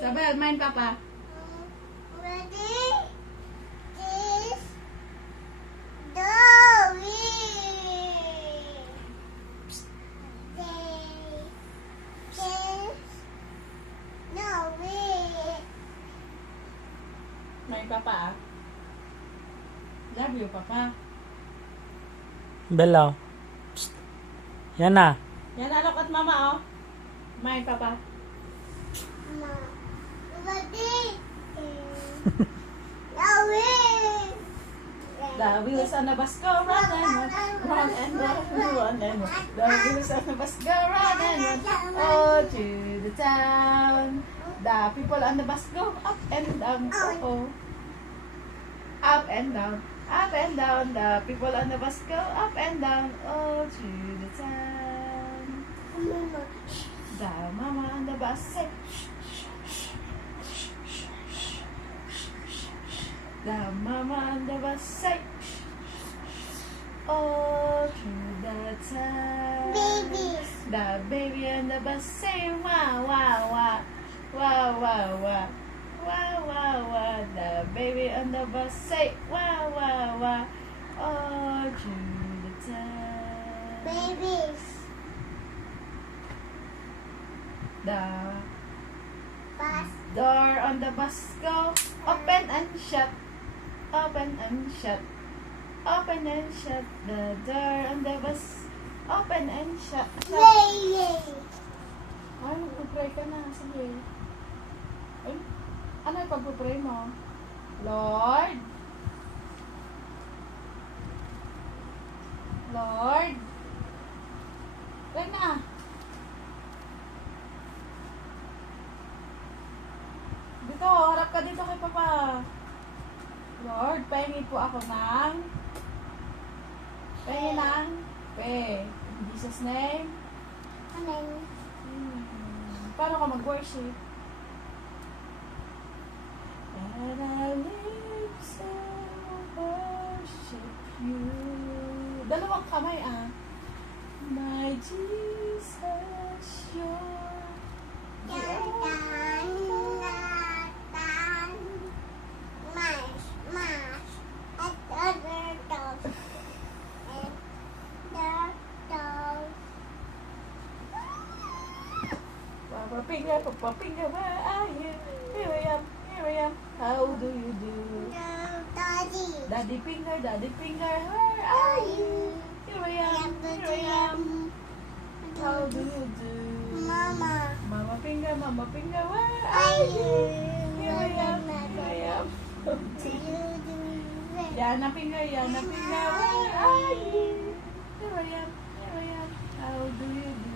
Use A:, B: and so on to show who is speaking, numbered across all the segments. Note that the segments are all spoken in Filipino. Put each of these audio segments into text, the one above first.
A: Sabel, mine Papa.
B: Ready? Is Dory.
A: Mine Papa ah. Love you, Papa. Bella. Psst. Yan na. Yan, alok at Mama oh. Mine Papa. Ma. Ready? No, wait. The wheels on the bus go round and round, round and round, round and round. The wheels on the bus go round and round, oh to the town. The people on the bus go up and down, oh, oh. Up and down, up and down. The people on the bus go up and down, oh to the town. The mama on the bus say, The mama on the bus say, Oh, to the town.
B: Babies.
A: The baby on the bus say, Wow, wow, wow, wow, wow, wow. Wow, wow, wow. The baby on the bus say, Wow, wow, wow. Oh, to the town.
B: Babies. The Bus.
A: door on the bus go open and shut. Open and shut. Open and shut. The door on the bus open and shut.
B: shut. Yay, yay.
A: Ay, magpupray ka na. Sige. Ay, ano yung pagpupray mo? Lord? Lord? Pray na. Dito, harap ka dito kay Papa. Lord, pahingi po ako ng pahingi ng pe. In Jesus' name. Amen. Hmm. Paano ka mag-worship? And I live so worship you. Dalawang kamay ah. My Jesus, Papa Finger, where are you? Here I am, here I am. How do you do?
B: The doggy.
A: Daddy Finger, Daddy Finger, where are you? Here I am, here I am. How do you do?
B: Mama.
A: Mama Finger, Mama Finger, where Are you? Here I am, here I am. Do you do it? Yana Finger, Yana Finger, where are you? Here I am, here I am. How do you do?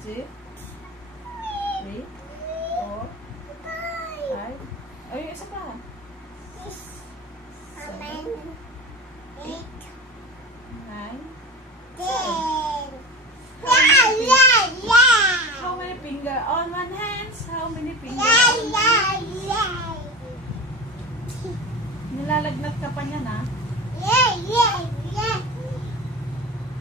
A: 맛집